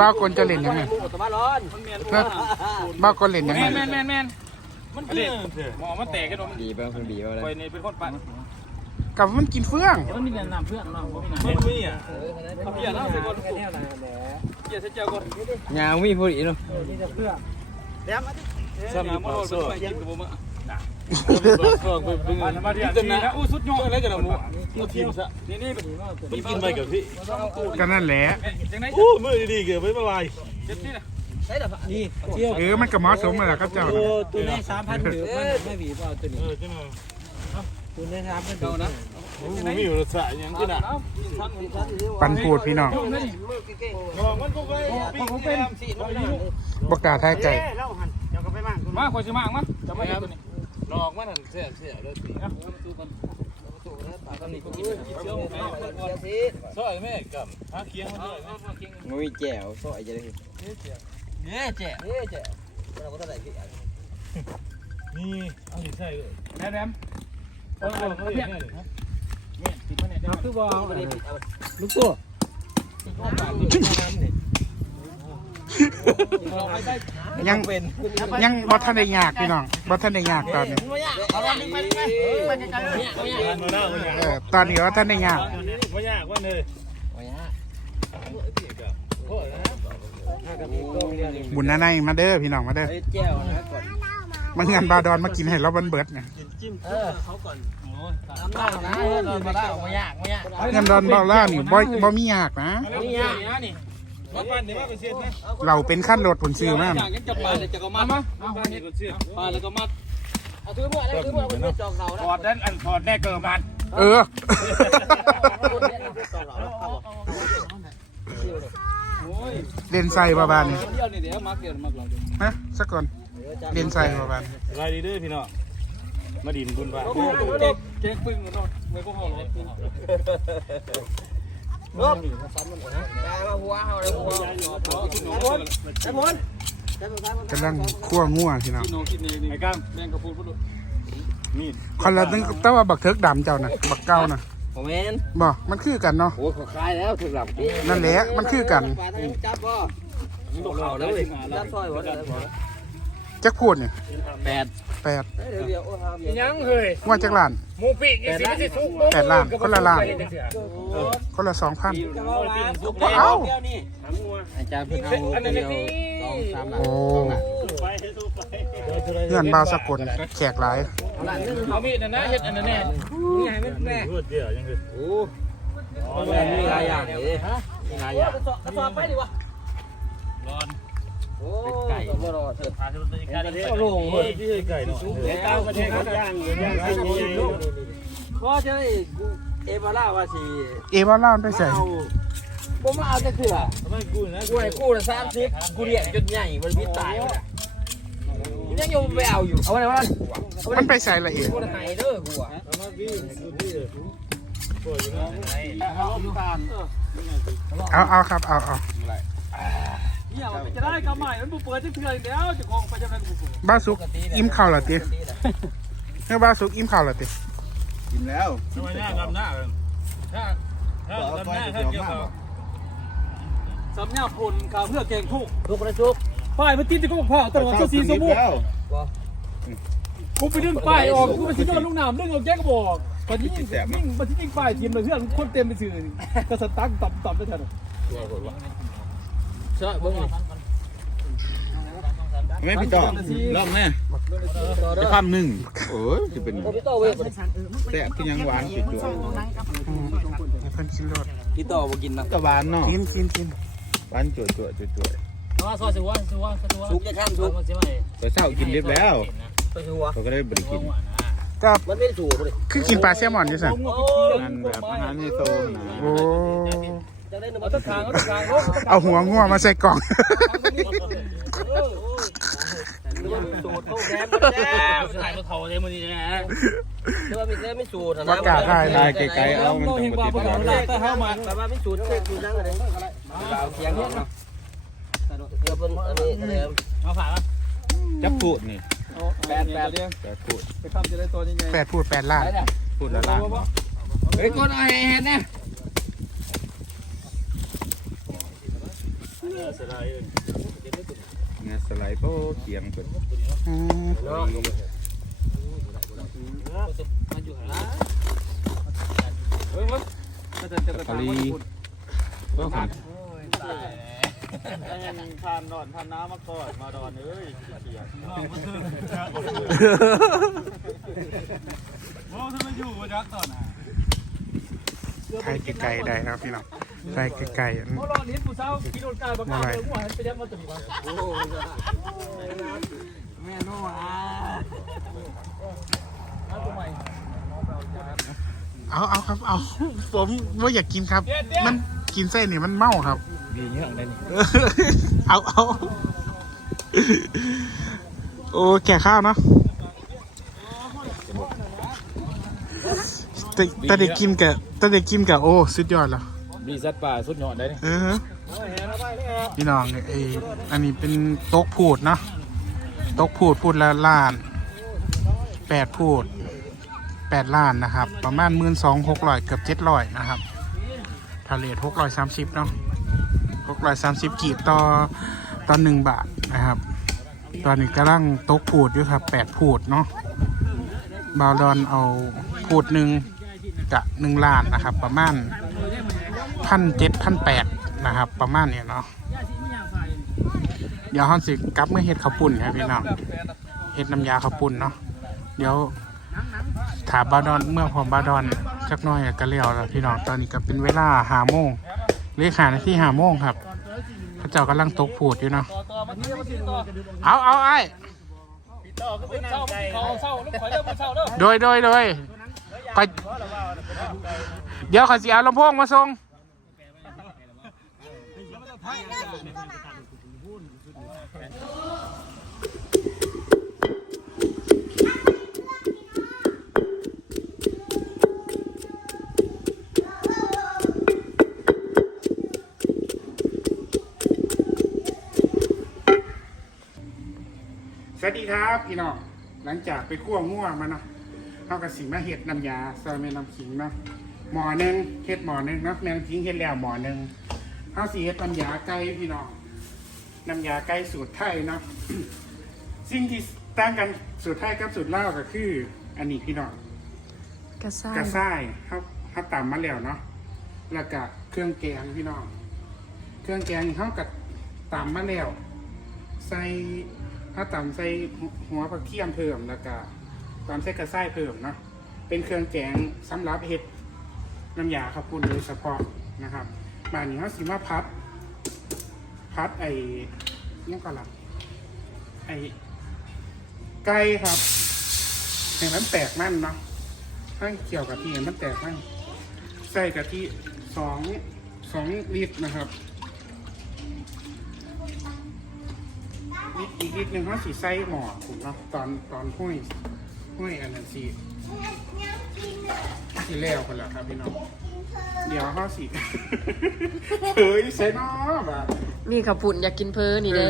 บ้าวคนจะเล่นยังไงตะวันร้อนฮะบ้าวคนเล่นยังไงแมนแมนแมนมันคือหมอมันแตกกันมันบีบเอาคนบีบเอาเลยไปนี่เป็นคนปั่นกับมันกินเฟื่องมันมีน้ำเพื่อนน้ำมันมีอะเขาเบียร์แล้วใส่ก่อนเบียร์ใส่เจ้าก่อนยางมีผู้ดีเนาะสามีพอสวยกินกับผมอะ มาเดียวทีนะ อู้สุดยอดเลยกันนะมูมูทีมซะนี่นี่มันกินไปกับพี่ก็นั่นแหละยังไงโอ้มือดีๆเกิดไม่เป็นไรเจ็บนี่นะนี่เที่ยวเออมันก็เหมาะสมเลยครับเจ้าโอ้น่ะตัวนี้สามพันถือมันไม่บีบเอาตัวนี้เออใช่ไหมตัวนี้สามพันเก่านะโอ้มีอยู่รสชาติยังกิกินนอะอะปันพูดพี่น้องลองมันก็ไปปีกเป็นบกล้าทายไก่มาคอยสิมามั้งจะมาตัวนี้ ลองมันเสียเสียเลยตีครับมาดูมันมาดูนะผ่าต้นนี้ก็กินโซอยแม่กับหาเคียงมันด้วยมันมีแจ่วซอยจะได้เนี่ยเจ๊เนี่ยเจ๊เราก็ต้องไหนพี่นี่เอาดิใส่เลยแม่แบมเออเออเนี่ยคือบอลลูกตัวยั งยังบ่ทันได้ยากพี่น้องบ่ทันได้ยากตอนนี้เอาลองไปไปไปไกลๆเนี่ยมาแล้วมันยากเออตอนนี้บ่ทันได้ยากมันยากว่าเลยบุญนาในมาเด้อพี่น้องมาเด้อแก้วนะก่อนมาเฮือนบาดอนมากินให้เราบันเบิดไงเออเขาก่อนน้ำหน้านะเดินมาได้ไม่ยากไม่ยากเงินดอนเบาล่านี่บ่บ่มียากนะนี่ยนี่ มาปั่นนี่มาไปเสียดไหมเราเป็นขั้นรถผลซื้อมาอย่างยังจะปั่นเลยจะก็มัดมามาเห็นคนเสียปั่นแล้วก็มัดเอาถือมือถือมือมันจอกเราถอดด้านอันถอดแน่เกิดมันเออโอ้ยเล่นใส่บาบานนี่เดียวนี่เดี๋ยวมักเดียวมักเราฮะสักก่อนเล่นใส่บาบานไรดีด้วยพี่น้องมาดินบุญบ้านเจ๊เจ๊ปึ้งเนาะไม่พวกเขาหรอก ลบมาหัวเขาเลยหัวไอ้นกำลังคั่วงัวพี่น้องกินโนกินนี่ไอ้ก้ามแมงกระพุนพุดมีดคนละนึงแต่ว่าบักเทิกดำเจ้าน่ะบักเก้าน่ะผมเองบ่มันคือกันเนาะโอ้เขคลายแล้วถึงหลับนั่นแหละมันคือกันจับบ่ตกเขาแล้วเลยจับซอยบ่ได้ จักพูดนี่แปดแปดเดี๋ยวเดี๋ยวโอ้ห้ามยังเฮ้ยว่าจักล้านหมูปีกยังสิไม่ใช่ซุกแปดล้านคนละล้านคนละสองพันเอ้าอาจารย์เพิ่งเอาเดียวสองสามหลังโอ้ไปให้สู้ไปเงื่อนบาวสกลแขกหลายเอามีดนะนะเฮ็ดอันนั้นแน่นี่ไงแม่รวดเดียวยังคือโอ้มีหลายอย่างเลยฮะมีหลายอย่างกระสอบไปดิวะร้อน โอ้ไก่บ่รอเถอะพาทุกคนกันก็ลงเฮ้ยที่ไก่เนาะเก้ากระเทงย่างย่างให้ใหญ่ๆก็จะได้เอวาล่าว่าสิเอวาเล่าไปใส่เอาบ่มาเอาจะเถื่อไกูนะกูให้กูละสามสิบกูเรียกจนใหญ่มันพิตายมันอะยังโยมไปเอาอยู่ เอาไว้ว่ามันไปใส่ละเอียดกูไหนเด้อกูอะทำไมพี่ดูพี่เลยปวดอยู่นะเอาเอาครับ เอาเอา เนี่ยมันจะได้กำใหม่มันเปิดที่เถื่อนแล้วจะคงไปจะเป็นผู้บ้าสุกอิ่มข้าวละติเฮ้ยบ้าสุกอิ่มข้าวละติกินแล้วทำไมหน้าทำหน้ากันถ้าถ้าทำหน้าถ้าเกี่ยวกับสำยาผลข้าวเพื่อแกงทุกทุกประชุกป้ายมันติดที่ก็บอกพ่อตลอดสีสมุทรกูไปดึงป้ายออกกูไปทิ้งกับลูกน้ำดึงออกแยกกระบอกตอนนี้ยิ่งยิ่งมันที่ยิ่งป้ายทีมเลยเพื่อนคนเต็มไปสื่อก็สตั๊กต่ำต่ำไปแทน เชอะเบิ้งนี่ไม่พี่ต่อลองแน่จะคำหนึ่งโอ้ยจะเป็นพี่โตเว้ยแซ่บที่ยังหวานติดอยู่อืมให้เพิ่นกินรสพี่โตบ่กินนะก็หวานเนาะกินกินกินหวานจ่วยจ่วยจ่วยจ่วยว่าซอยสิว่าสิว่าสิว่าสุกจะข้ามสุกมันสิว่าแต่เช้ากินเรียบแล้วไปชัวเขาก็ได้บริกินก็มันไม่ได้สูบเลยคือกินปลาแซลมอนอยู่สั่นนั่นแบบอาหารในโซนนะโอ้จะได้ เอาตะคางเอาตะคางลงเอาหัวงัวมาใส่กล่องสูตรโตแดงแดงถ่ายมาเท่าเลยมันนี่นะเชื่อมีเล่ไม่สูตรนะว่ากาได้ได้ไกลๆเอามันเราต้องเห็นมาว่าติดพวกแล้เราวแต่เข้ามาแต่ว่าไม่สูตรเสูตรนั่งอะไรเสียงเนาะเดี๋ยวเป็นอันนี้อะไรมาฝากจับพูดนี่แปดแปดจับพูดไปทำจะได้ตัวยังไงแปดพูดแปดล้านพูดละล้านเฮ้ยกดไอ้แฮนเนี่ย สไลด์เนื้อสไลด์โป้เคียงเพิ่นอืมเนาะมันอยู่ข้างล่างเฮ้ยมั้งก็จะจะคารีโอ้ขันทานนอนทานน้ำมาก่อนมาดอนเอ้ยเสียโอ้ทำไมอยู่วะจักตอนน่ะไทยไกลได้ครับพี่น้อง ไทยไกลๆอันเพราะรอนี้ผู้สาวกินโดนกายบังคับเลยหัวไปยัดมาตัวนี้วะโอ้แม่โน่อะเอาตัวใหม่เอาเอาครับ เอา ผมว่าอยากกินครับ มันกินเส้นเนี่ยมันเมาครับมีเยอะเลยนี่เอาเอาโอ้แก่ข้าวเนาะแต่แต่เด็กกินกับแต่เด็กกินกับโอ้ สุดยอดแล้ว มีสัตว์ป่าสุดยอดได้นี่เออพี่น้องไออันนี้เป็นโต๊ะพูดเนาะโต๊ะพูดพูดละล้านแปดพูดแปดล้านนะครับ ประมาณหมื่นสองหกร้อยเกือบเจ็ดร้อยนะครับทะเลหกร้อยสามสิบเนาะหกร้อยสามสิบกีบต่อต่อหนึ่งบาทนะครับ ตอนนี้กำลังโต๊ะพูดอยู่ครับแปดพูดเนาะบาวดอนเอาพูดหนึ่งกะหนึ่งล้านนะครับ ประมาณ พันเจ็ดพันแปดนะครับ ประมาณเนี้ยเนาะเดี๋ยวฮอนสิกลับเมื่อเฮ็ดข้าวปุ่นครับพี่น้องเฮ็ดน้ำยาข้าวปุ่นเนาะเดี๋ยวถามบาดอนเมื่อพร้อมบาดอนจักน้อยก็เลี้ยวแล้วพี่น้องตอนนี้ก็เป็นเวลาหาโมงเลขาหน้าที่หาโมงครับพระเจ้ากำลังตกพูดอยู่เนาะเอาเอาไอ้โดยโดยโดยไปเดี๋ยวขอเสียลำโพงมาส่ง สวัสดีครับพี่น้อง หลังจากไปคั่วง่วมาเนาะเขากับสิมาเห็ดน้ำยาซอยเมน้ำขิงเนาะหมอหนึ่งเห็ดหมอหนึ่งเนาะแมงขิงเห็ดแล้วหมอหนึ่ง ขาสีเห็ดน้ำยาไก่พี่น้องน้ำยาไก่สูตรไทยเนาะสิ่งที่ต่างกันสูตรไทยกับสูตรลาวก็คือ อันนี้พี่น้องกระซ่ากระส่ายครับเขาตำมาแล้วเนาะแล้วก็เครื่องแกงพี่น้อง เครื่องแกงเขากับตำมาแล้ว ใส่ถ้าตำใส่หัวผักเทียมเพิ่มแล้วก็ตำใส่กระส่ายเพิ่มเนาะเป็นเครื่องแกงสำหรับเห็ดน้ำยาข้าวปุ้นโดยเฉพาะนะครับ บานนี้เขาสิมาพัด พัดไอ้นี่ก่อนละไอ้ไก่ครับให้มันแตกมั่นเนาะถ้าเกี่ยวกับที่ให้มันแตกมั่นใส่กะทิสองสองลิตรนะครับนิดอีกนิดนึงเขาสีใส่หมอผมเนาะตอนตอนห้อยห้อยอันนั้นสี สีแล้วคนละครับพี่น้อง เดี๋ยวเขาสีเฮ้ยใส่นอแบบมีขับปุ่นอยากกินเพอนี่เด้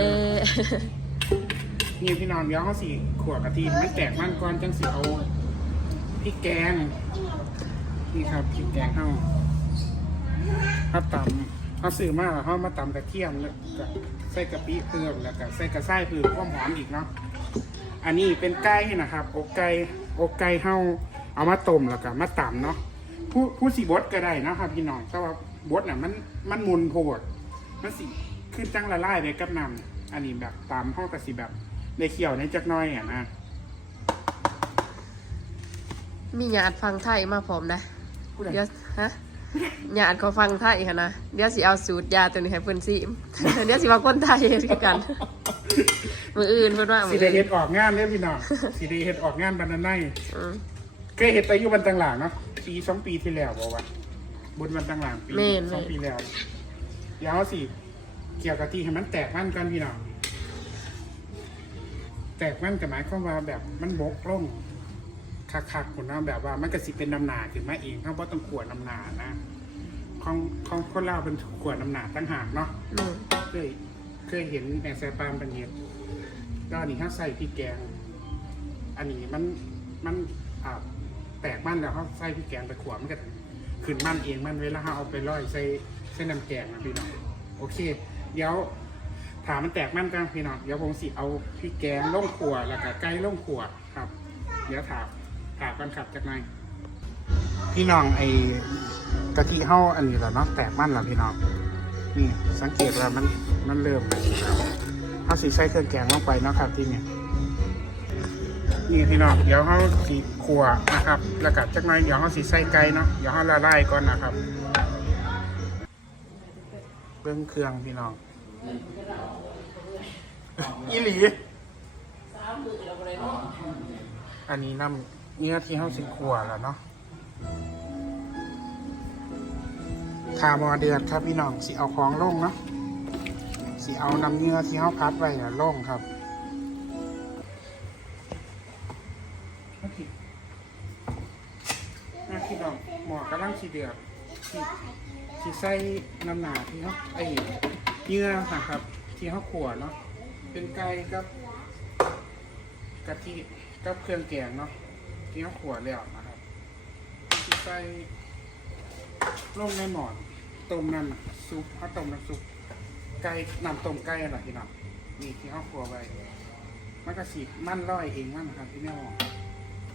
นี่พี่น้องเดี๋ยวเขาสีขวดกะทิมันแตกมันก่อนจังสีเอาพริกแกง นี่ครับพริกแกงเขาเขาตำเขาซื้อมาแล้วเขามาตำกระเทียมแล้วก็ใส่กะปิเพิ่มแล้วก็ใส่กระไส้เพิ่มความหอมอีกเนาะ อันนี้เป็นไก่นะครับอกไก่ อกไก่เฮาเอามาต้มแล้วก็มาตำเนาะผู้ผู้สีบดก็ได้นะครับพี่น้องแต่ว่าบดน่ะมันมันมุนโพดมันสิขึ้นจังละลายไปกับน้ำอันนี้แบบตามห้องกระสีแบบในเขียวในจักหน้อยอะนะมีญาติฟังไทยมาพร้อมนะผู้ใดเดี๋ยวฮะญาติเขาฟังไทยค่ะนะเดี๋ยวสิเอาสูตรยาตัวนี้ให้เพิ่นซิมเดี๋ยวสิว่าคนไทยเฮ็ดคือกัน มืออื่นเพิ่นว่ามืสีอได้อื่นเฮ็ดออกงานเด้อพี่น้อง สีได้เฮ็ดออกงานบันนันไนอืมเคยเฮ็ดไปอยู่บันตังหลางเนาะปีสองปีที่แล้วบอกว่าบนบันตังหลางปีสองปีแล้วเดี๋ยวเอาสิเกี่ยวกับที่ให้มันแตกมันกันพี่น้องแตกมันก็หมายความว่าแบบมันบกลงคักๆคนนะแบบว่ามันก็สิเป็นน้ำหนาถึงมาเองเขาบ่ต้องขวดน้ำหนานะของของคนเราเป็นขวดน้ำหนาตั้งหากเนาะอืมเคย เคยเห็นแมงแซปามเป็นเห็ดก็อันนี้ถ้าใส่พริกแกง อันนี้มันมันอ่าแตกมันแล้วเขาใส่พริกแกงไปขวดมันก็ขึ้นมันเองมันเวลาเขาเอาไปร่อยใส่ใส่น้ำแกงนะพี่น้องโอเค เดี๋ยวถามมันแตกมันกันพี่น้องเดี๋ยวผมสิเอาพริกแกงล่องขัวแล้วก็ไก่ล่องขัวครับ เดี๋ยวถามถามกันครับจากไหนพี่น้องไอ้กะทิเฮาอันนี้แหละเนาะแตกมันแล้วพี่น้อง นี่สังเกตว่ามันมันเริ่มเขาสีใส่เครื่องแกงลงไปเนาะครับที่นี่นี่พี่น้องเดี๋ยวเขาสีขัวนะครับแล้วก็จากหนั้นเดี๋ยวเขาสีใส่ไก่เนาะเดี๋ยวเขาละลายก่อนนะครับเบื้องเครื่องพี่น้องอีหลีอันนี้น้ำเนื้อที่เขาสิขัวแล้วเนาะ ขามอเดือดครับพี่น้องสิเอาของลงเนาะสิเอาน้ำเนื้อที่เขาพัดไว้น่ะลงครับนะพี่น้องหมอกำลังสีเดือดสิสิใส่น้ำหนาที่เขาไอเนื้อนะครับ ที่เขาขัวเนาะเป็นไก่กับกะทิกับเครื่องแกงเนาะที่เขาขัวแล้วนะครับที่ใส่ ลงในหมอนต้มนั่นน่ะซุปเขาต้มน้ำซุปไก่น้ำต้มไก่อะไรที่น้ำนี่ที่เขาขัวไว้มันก็สีมันร่อยเองมันนะครับที่แม่บอก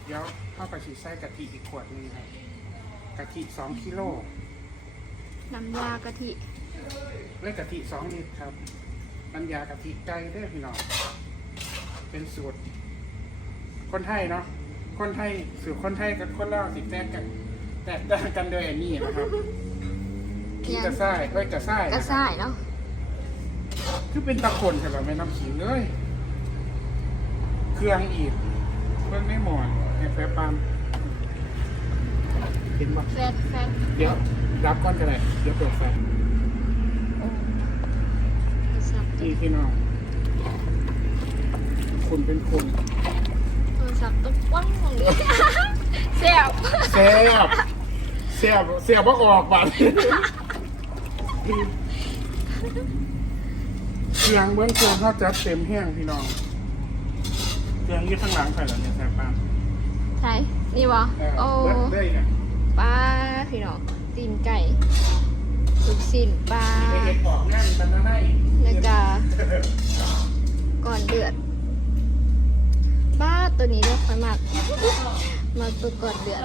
เดี๋ยวเข้ากับสีใส่กะทิอีกขวดหนึงครับกะทิสองกิโลน้ำยากะทิและกะทิสองลิตรครับน้ำยากะทิไก่เด้อพี่น้องเป็นสูตร คนไทยเนาะคนไทยสูตรคนไทยกับคนลาวสิแตกกัน แตกต่างกันโดยอันนี้นะครับขีกระซ่ายก้อยกระซ่ายกระนะครับส่ายเนาะคือเป็นตะคนใช่ไหมแม่น้ำขิงเลย เครื่องอีกเพิ่งไม่หมอนไอ้แฟปามเห็นปะแฟนแฟนเดี๋ยวรับก้อนกันเลยเดี๋ยวเปิดไฟโอ้ยสับนี่พี่น้องคุณเป็นคุณโทรศัพท์ตุ๊กวังของดิแซ่บเสียบเสียบเสียบว่าออกบัตรเครื่องเบื้องเครื่องเขาจัดเต็มแห้งพี่น้องเครื่องอยี่ข้างหลังใส่แล้วเนี่ยแซ่บปานใช่นี่วะเออโอ้เบิดเลยเนี่ยปลาพี่น้องตีนไก่ลูกชิ้นปลาไอเห็ดปอกง่ายมันจะให้แล้วก็ก่อนเดือดป้าตัวนี้เลือกค่อยมากมาตัวก่อนเดือด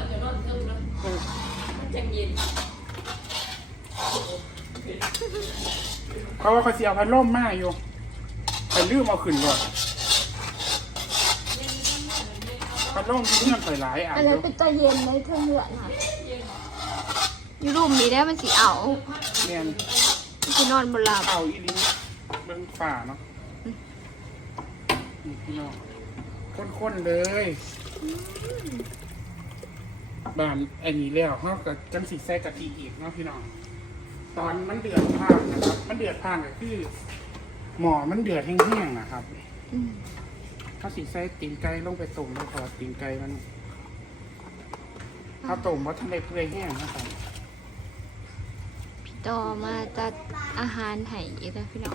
เพราะว่าเขาเสียพัดล่มมากอยู่แต่ลืมเอาขึ้นก่อนพัดล่มที่เงื่อนใส่หลายอะอันนั้นเป็นตาเย็นเลยเธอเหลือน่ะอยูรูมนี้ได้มันสีเอาเนี่ยมันสินอนบนหลับเอาอีลิงเบื้องฝ่าเนาะนี่พี่น้องข้นๆเลย บานไอ้นี้แล้วเขากับจังสีใส่กะทิอีกเนาะพี่น้อง ตอนมันเดือดพล่านนะครับ มันเดือดพล่านก็คือ หมอมันเดือดแห้งๆนะครับอืมถ้าสีใส่ตีนไก่ลงไปต้มแล้วพอตีนไก่มันถ้าต้มเพราะทำไมเปื่อยแห้งนะครับพี่ต่อมาจัดอาหารให้อีกแล้วพี่น้อง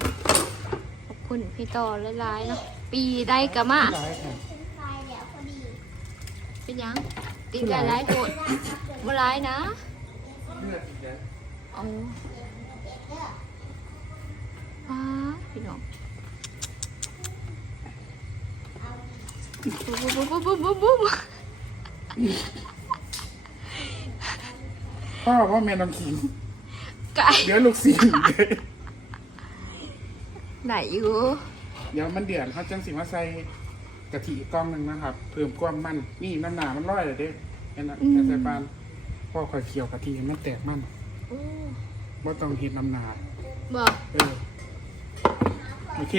ขอบคุณพี่ต่อหลายๆเนาะปีได้กะมาได้ค่ะเป็นหยัง ตีนไก่ร้ายโกดบ่ร้ายนะเลือดอีกแล้วเอาป้าพี่น้องบุ๊บบุ๊บบุ๊บบุ๊บบุ๊บบุ๊บพ่อพ่อแม่น้ำขิงไก่เดี๋ยวลูกศิษย์ไหนอยู่ เดี๋ยวมันเดือดเขาจังสิมาใส่ กะทิอีกกล้องหนึ่งนะครับ เพิ่มความมันนี่น้ำหนามันร้อยเลยเด้เห็นไหมแต่ใส่ปานพ่อคอยเคี่ยวกะทิให้มันแตกมันอู้ว่าต้องเห็ดน้ำหนาบอก เออโอเค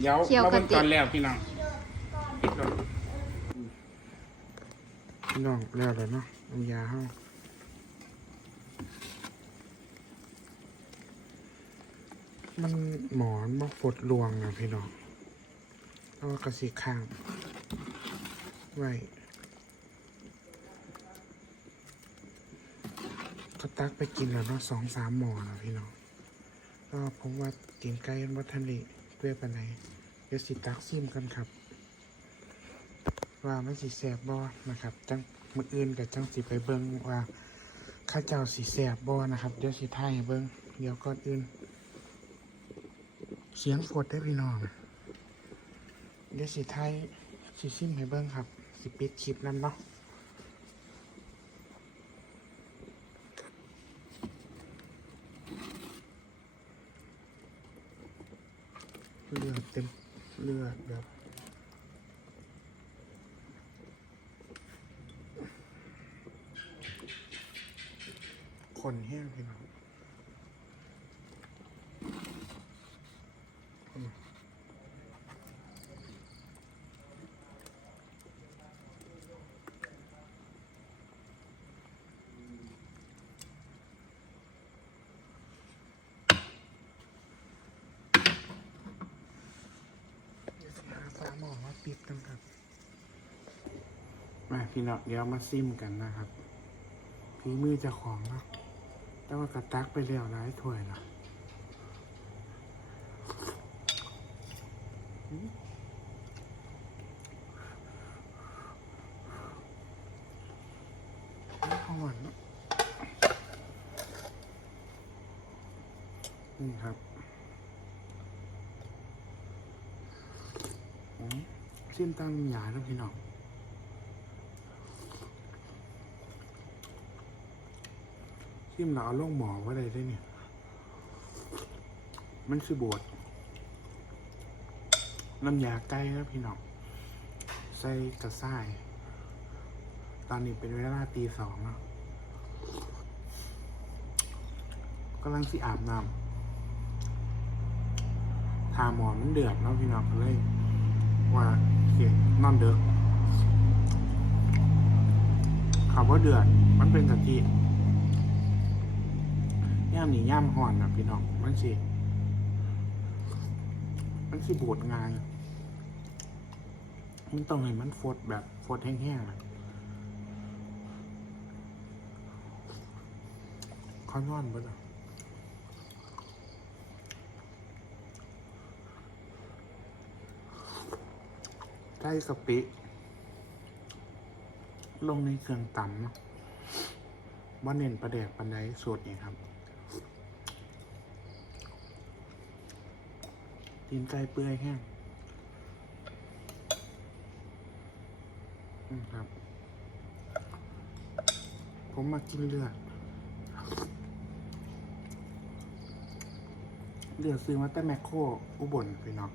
เดี๋ยวเคี่ยวมาเบิ่งกะทิตอนแล้วพี่น้องปิดก่อนพี่น้องแล้วเลยเนาะน้ำยาเฮามันหมอนมาฝดลวงนะพี่น้อง เพราะว่ากระสีข้างไว้ก็ตักไปกินแล้วเนาะสองสามหมอนะพี่น้องก็ผมว่ากินไก่วัฒนีเพื่อไปไหนเดี๋ยวสิตักซิมกันครับ ว่ามันสีแสบบ่นะครับ จังมืออื่นกับจังสิไปเบิ้งว่าข้าเจ้าสีแสบบ่นะครับ เดี๋ยวสิท่ายเบิ้งเดี๋ยวก่อนอื่น เสียงฝดได้พี่น้อง ดี๋ยวสิไทยสิซิมให้เบิ้งครับ สิปิดคลิปนั่นเนาะเลือดเต็มเลือดแบบคนแห้งพี่น้อง เดี๋ยวสิ หมอมาปิดกันครับ มาพี่น้องเดี๋ยวมาซิมกันนะครับฝีมือจะของเนาะแต่ว่ากระตักไปแล้วหลายถ้วยละอืมหอนเนอะนี่ครับ อืม ซิมตามหยาแล้วพี่น้องซิมเราเอาลงหมอว่าอะไรได้เนี่ย มันคือบวดน้ำยาไก่ครับพี่น้องใส่กระส่าย ตอนนี้เป็นเวลาตีสองเนาะกำลังสิอาบน้ำทาหมอนมันเดือดเนาะพี่น้องก็เลยว่า นนอนเด็กคำว่าเดือด มันเป็นกะทิย่ามหนีย่ามห่อนนะพี่น้อง มันสิ มันสิบูดง่านมันต้องให้มันฟดแบบฟดแห้งๆอะข้านอนบ่ล่ะ ใส่กะปิ ลงในเครื่องตำเนาะว่าเน้นประเดกปันไดสูตรนี้ครับตีนไก่เปื่อยแห้งอืมครับ ผมมากินเลือด เลือดซื้อมาแต่แมคโครอุบลพี่น้อง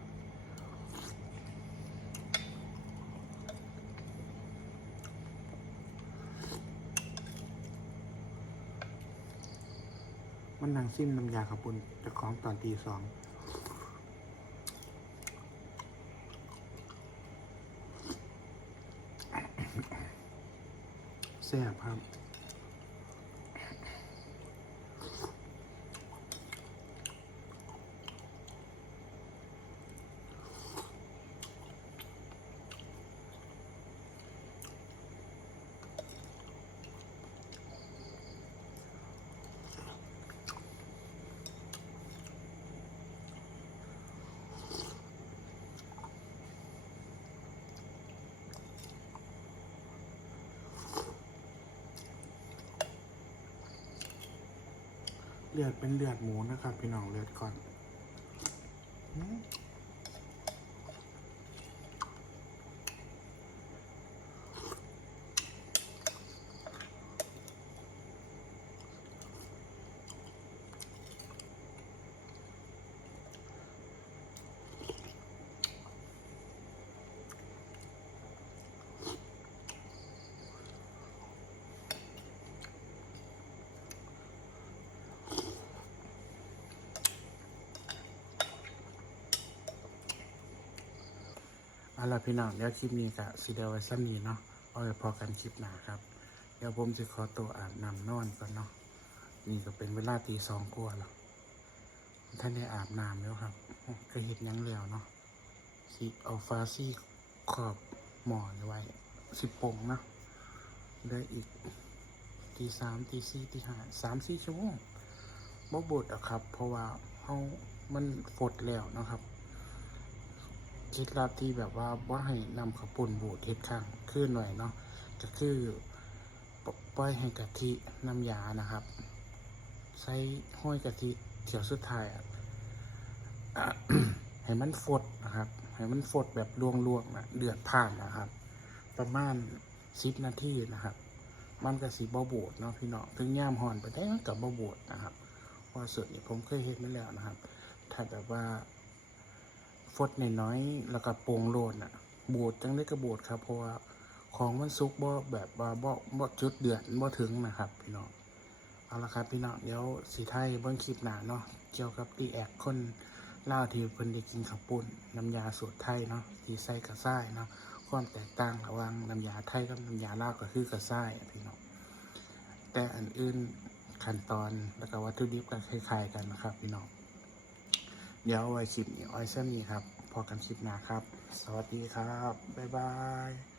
มันนางซิมน้ำยาขับปุนจะคล้องตอนตีสองแซ่บครับ เลือดเป็นเลือดหมูนะครับ พี่น้องเลือดก่อน เอาล่ะพี่น้องเดี๋ยวคลิปนี้กะสีเดไว้ซ้ำนี้เนาะเอาไว้พอกันคลิปหน้าครับ เดี๋ยวผมจะขอตัวอาบน้ำนอนก่อนเนาะนี่ก็เป็นเวลาตีสองกว่าแล้วท่านได้อาบน้ำแล้วครับก็เห็นยังแล้วเนาะสีเอาฟ้าซี่ขอบหมอนไว้สิบปงเนาะได้อีกตีสามตีสี่ตีห้าสามสี่ชั่วโมงบ่บดอะครับ เพราะว่าเขามันฝดแล้วนะครับ เคล็ดลับที่แบบว่าว่าให้นำข้าวปุ้นบูดเฮ็ดข้างขึ้นหน่อยเนาะก็คือปล่อยให้กะทิน้ำยานะครับใส่ห้อยกะทิเถียวสุดท้ายอะให้มันฟดนะครับ ให้มันฟดแบบลวงๆนะเดือดผ่านนะครับ ประมาณสิบนาทีนะครับ มันก็สีบโบดเนาะพี่น้องถึงย่ามหอนไปได้มันกับบโบดนะครับเพราส่วนนี้ผมเคยเห็นมาแล้วนะครับ ถ้าแบบว่า ฟดน้อยๆแล้วก็โปร่งโลดน่ะบูดจังได้กระบูดครับ เพราะว่าของมันซุกบ่แบบว่าบ่บ่จุดเดือดบ่ถึงนะครับ พี่น้องเอาละครับพี่น้องเดี๋ยวสีไทยเบิ้งคลิปหนาเนาะเกี่ยวกับตีแอกคนเล่าที่เพิ่นได้กินข้าวปุ้นน้ำยาสูตรไทยเนาะที่ใส่กระซ้ายเนาะความแตกต่างระหว่างน้ำยาไทยกับน้ำยาลาวก็คือกระซ้ายพี่น้องแต่อันอื่นขั้นตอนแล้วก็วัตถุดิบก็คล้ายๆกันนะครับพี่น้อง เดี๋ยวอาไว้คลิปนี้เอาไว้เส้นนี้ครับ พอกันคลิปหน้าครับ สวัสดีครับ บ๊ายบาย